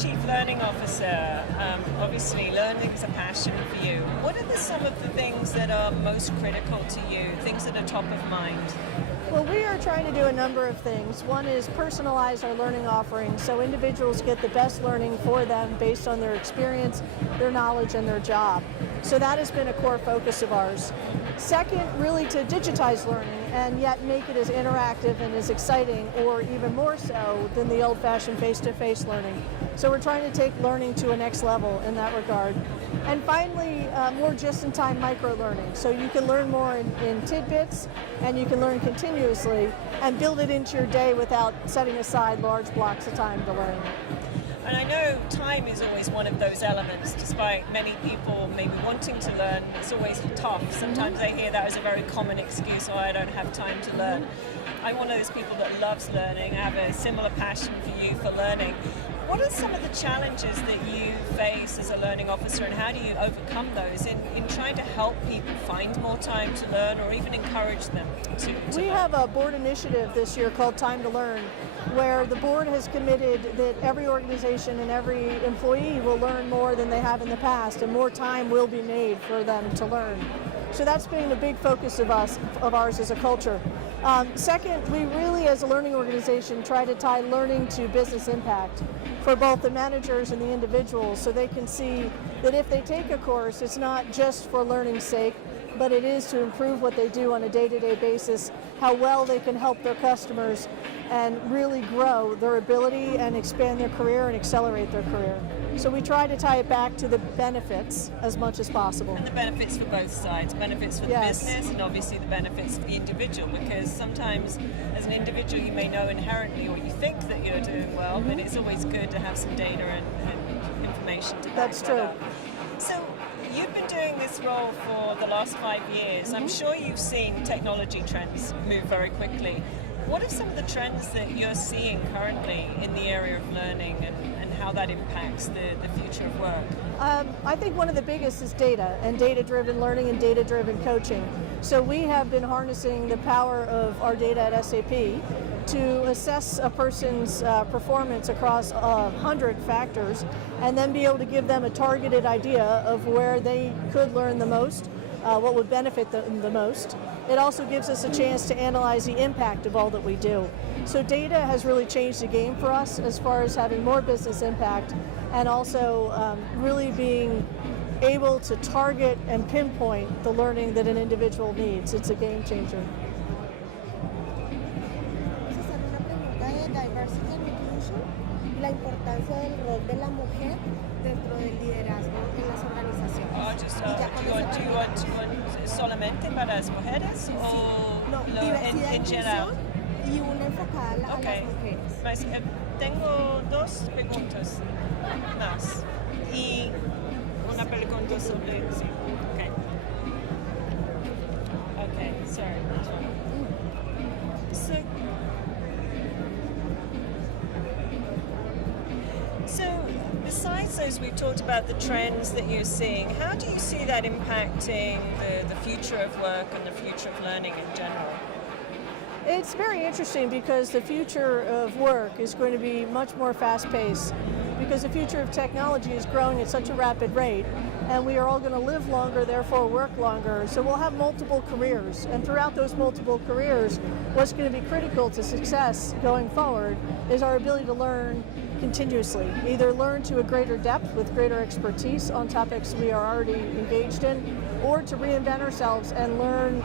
Chief Learning Officer, obviously learning's a passion for you. What are some of the things that are most critical to you, things that are top of mind? Well, we are trying to do a number of things. One is personalize our learning offerings so individuals get the best learning for them based on their experience, their knowledge, and their job. So that has been a core focus of ours. Second, really to digitize learning and yet make it as interactive and as exciting, or even more so, than the old-fashioned face-to-face learning. So we're trying to take learning to a next level in that regard. And finally, more just-in-time micro-learning. So you can learn more in tidbits, and you can learn continuously and build it into your day without setting aside large blocks of time to learn. And I know time is always one of those elements, despite many people maybe wanting to learn, it's always tough. Sometimes I hear that as a very common excuse, oh, I don't have time to learn. I'm one of those people that loves learning. I have a similar passion for you for learning. What are some of the challenges that you face as a learning officer, and how do you overcome those in trying to help people find more time to learn, or even encourage them to We learn? have a board initiative this year called Time to Learn, where the board has committed that every organization and every employee will learn more than they have in the past, and more time will be made for them to learn. So that's been a big focus of ours as a culture. Second, we really, as a learning organization, try to tie learning to business impact for both the managers and the individuals, so they can see that if they take a course, it's not just for learning's sake, but it is to improve what they do on a day-to-day basis, how well they can help their customers, and really grow their ability and expand their career and accelerate their career. So we try to tie it back to the benefits as much as possible. And the benefits for both sides, benefits for the Yes. business, and obviously the benefits for the individual, because sometimes as an individual you may know inherently, or you think that you're doing well, but it's always good to have some data and information to back That's that true. up. So you've been doing this role for the last 5 years. I'm sure you've seen technology trends move very quickly. What are some of the trends that you're seeing currently in the area of learning, and how that impacts the future of work? I think one of the biggest is data, and data-driven learning and data-driven coaching. So we have been harnessing the power of our data at SAP to assess a person's performance across 100 factors, and then be able to give them a targeted idea of where they could learn the most, what would benefit them the most. It also gives us a chance to analyze the impact of all that we do. So data has really changed the game for us as far as having more business impact, and also really being able to target and pinpoint the learning that an individual needs. It's a game changer. Vamos a hacer una pregunta de diversity and inclusion y la importancia del rol de la mujer dentro del liderazgo en las organizaciones. Do you want solamente para las mujeres o No, lo diversidad en general? inclusión y una enfocada a las Okay. mujeres. Mas, tengo dos preguntas más y una pregunta sobre sí. Okay. Okay, sorry. So besides those, we've talked about the trends that you're seeing. How do you see that impacting the future of work and the future of learning in general? It's very interesting because the future of work is going to be much more fast-paced, because the future of technology is growing at such a rapid rate, and we are all going to live longer, therefore work longer. So we'll have multiple careers, and throughout those multiple careers, what's going to be critical to success going forward is our ability to learn continuously, either learn to a greater depth with greater expertise on topics we are already engaged in, or to reinvent ourselves and learn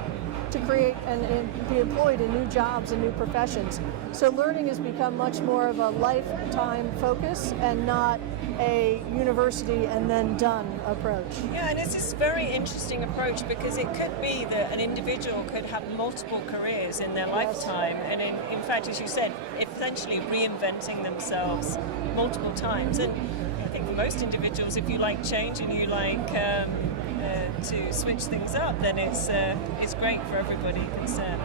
to create and be employed in new jobs and new professions. So learning has become much more of a lifetime focus and not a university and then done approach. Yeah, and it's this very interesting approach, because it could be that an individual could have multiple careers in their lifetime, and in fact, as you said, essentially reinventing themselves multiple times. And I think for most individuals, if you like change and you like to switch things up, then it's great for everybody concerned.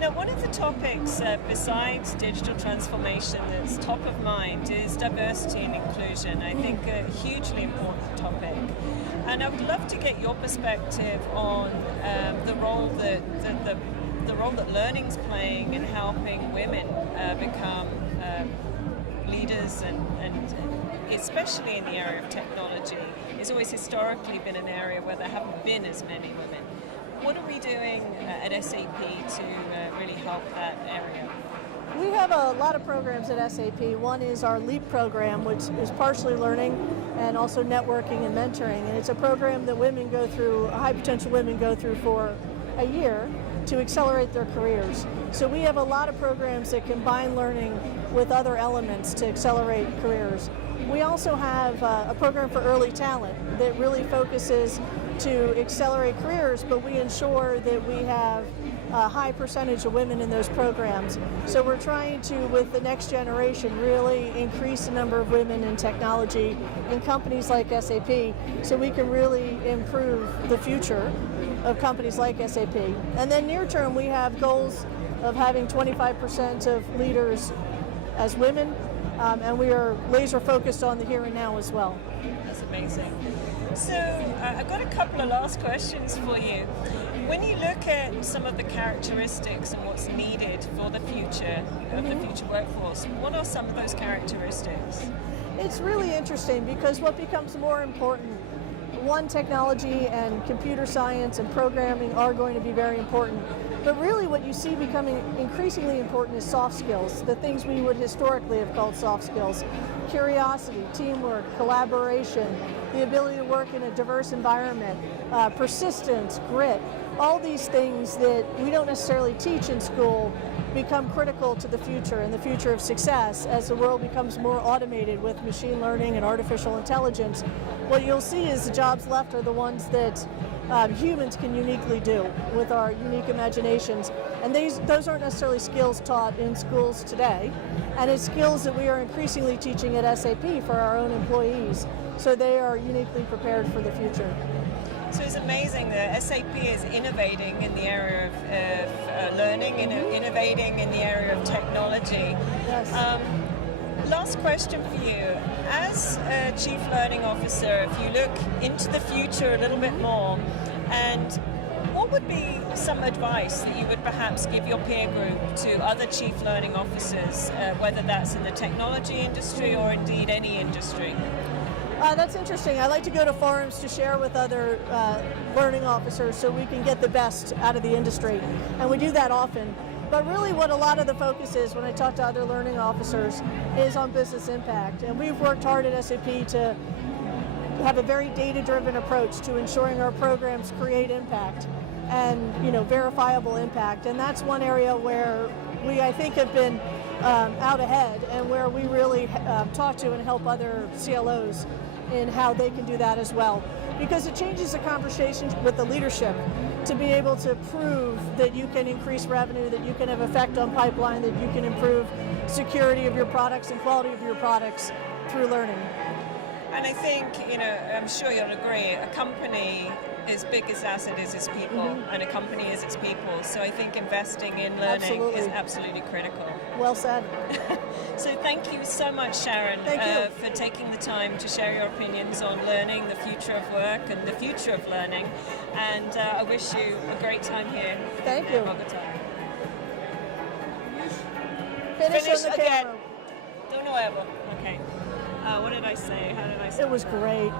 Now, one of the topics besides digital transformation that's top of mind is diversity and inclusion. I think a hugely important topic. And I would love to get your perspective on the role that learning's playing in helping women become leaders and especially in the area of technology, it's always historically been an area where there haven't been as many women. What are we doing at SAP to really help that area? We have a lot of programs at SAP. One is our LEAP program, which is partially learning and also networking and mentoring. And it's a program that women go through, high potential women go through for a year to accelerate their careers. So we have a lot of programs that combine learning with other elements to accelerate careers. We also have a program for early talent that really focuses to accelerate careers, but we ensure that we have a high percentage of women in those programs. So we're trying to, with the next generation, really increase the number of women in technology in companies like SAP so we can really improve the future of companies like SAP. And then near term, we have goals of having 25% of leaders as women, and we are laser focused on the here and now as well. That's amazing. So I've got a couple of last questions for you. When you look at some of the characteristics and what's needed for the future of the future workforce, what are some of those characteristics? It's really interesting because what becomes more important, one, technology and computer science and programming are going to be very important. But really what you see becoming increasingly important is soft skills, the things we would historically have called soft skills. Curiosity, teamwork, collaboration, the ability to work in a diverse environment, persistence, grit, all these things that we don't necessarily teach in school become critical to the future and the future of success as the world becomes more automated with machine learning and artificial intelligence. What you'll see is the jobs left are the ones that humans can uniquely do with our unique imaginations. And those aren't necessarily skills taught in schools today. And it's skills that we are increasingly teaching at SAP for our own employees, so they are uniquely prepared for the future. So it's amazing that SAP is innovating in the area of learning, innovating in the area of technology. Yes. Last question for you. As a Chief Learning Officer, if you look into the future a little bit more, and what would be some advice that you would perhaps give your peer group to other Chief Learning Officers, whether that's in the technology industry or indeed any industry? That's interesting. I like to go to forums to share with other learning officers so we can get the best out of the industry. And we do that often. But really what a lot of the focus is when I talk to other learning officers is on business impact. And we've worked hard at SAP to have a very data-driven approach to ensuring our programs create impact and verifiable impact. And that's one area where we, I think, have been out ahead and where we really talk to and help other CLOs in how they can do that as well. Because it changes the conversation with the leadership to be able to prove that you can increase revenue, that you can have effect on pipeline, that you can improve security of your products and quality of your products through learning. And I think, I'm sure you'll agree, a company as big as asset is its people, and a company is its people. So I think investing in learning is absolutely critical. Well said. So thank you so much, Sharon, for taking the time to share your opinions on learning, the future of work, and the future of learning. And I wish you a great time here. Thank you. Bogota. Finish on the again. camera. De nuevo. Okay. What did I say? How did I say? It was great.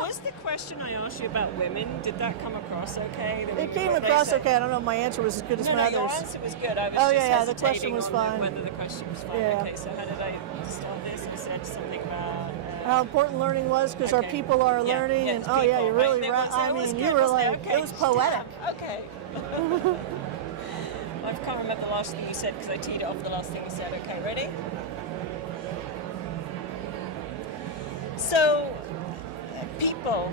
Was the question I asked you about women, did that come across okay? It came across okay. I don't know if my answer was as good as my others. Your answer was good. I was just the question was fine. whether the question was fine. Yeah. Okay, so how did I start this? I said something about... how important learning was because our people are learning. Yeah, and people, you're really right? right. I mean, you good, were like, okay. it was poetic. Okay. I can't remember the last thing you said because I teed it off the last thing you said. Okay, ready? So, people,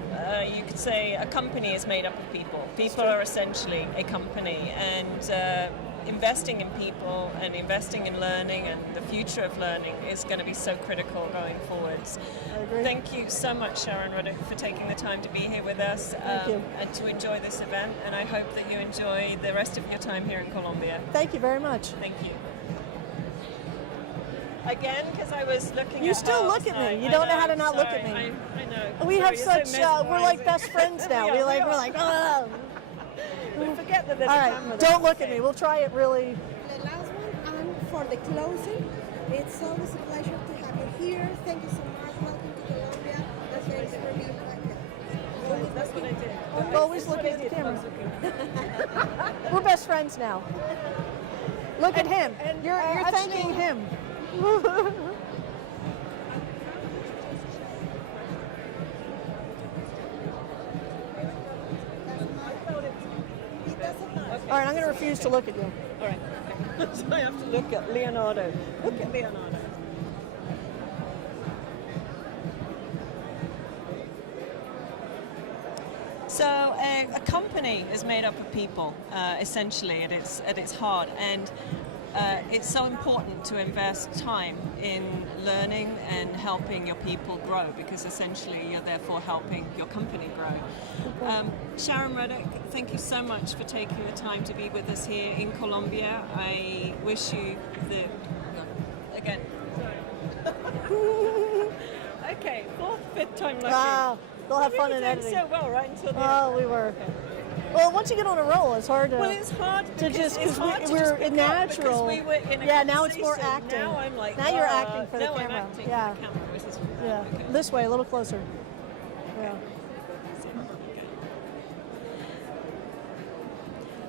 you could say a company is made up of people. People are essentially a company, and investing in people and investing in learning and the future of learning is going to be so critical going forwards. I agree. Thank you so much, Sharon Ruddock, for taking the time to be here with us and to enjoy this event, and I hope that you enjoy the rest of your time here in Colombia. Thank you very much. Thank you. Again, because I was looking You at still look at me. You don't know how to not look at me. I know. We have such, we're like best friends now. Yeah, we're like, oh. We forget that there's All a right, camera. don't look at me. We'll try it really. The last one, and for the closing, It's always a pleasure to have you here. Thank you so much. Welcome to Colombia. And thanks for being back. That's what I did. Always look at the camera. We're best friends now. Look at him. You're actually- thanking him. All right, I'm going to refuse to look at you. All right. Okay. So I have to look at Leonardo. Look at Leonardo. So a company is made up of people, essentially, at its heart, and it's so important to invest time in learning and helping your people grow, because essentially you're therefore helping your company grow. Sharon Reddick, thank you so much for taking the time to be with us here in Colombia. I wish you the again. Okay, fourth, fifth time lucky. Wow, they'll have We fun were in doing editing. so well right until the Oh, we were. Well, once you get on a roll, it's hard to. Well, it's hard to because just it's hard to we're just pick up natural. because we were in a Yeah, now it's more conversation. acting. Now I'm like, Now you're acting for the now I'm camera. acting Yeah. for the camera. This is Yeah, okay. this way, a little closer. Yeah.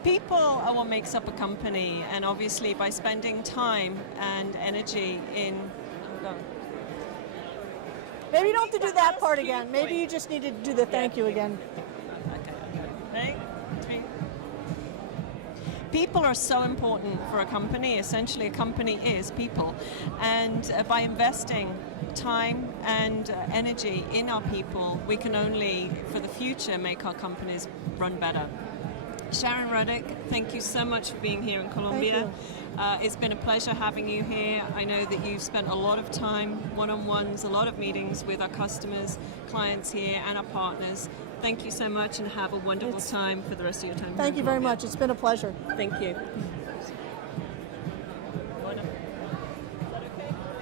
People are what makes up a company, and obviously by spending time and energy in. Maybe you don't have to do that part Key again. Maybe point. you just need to do the thank you again. Okay. Ready? 3. People are so important for a company. Essentially, a company is people. And by investing time and energy in our people, we can only, for the future, make our companies run better. Sharon Reddick, thank you so much for being here in Colombia. It's been a pleasure having you here. I know that you've spent a lot of time, one-on-ones, a lot of meetings with our customers, clients here, and our partners. Thank you so much, and have a wonderful time for the rest of your time. Thank you very much. It's been a pleasure. Thank you.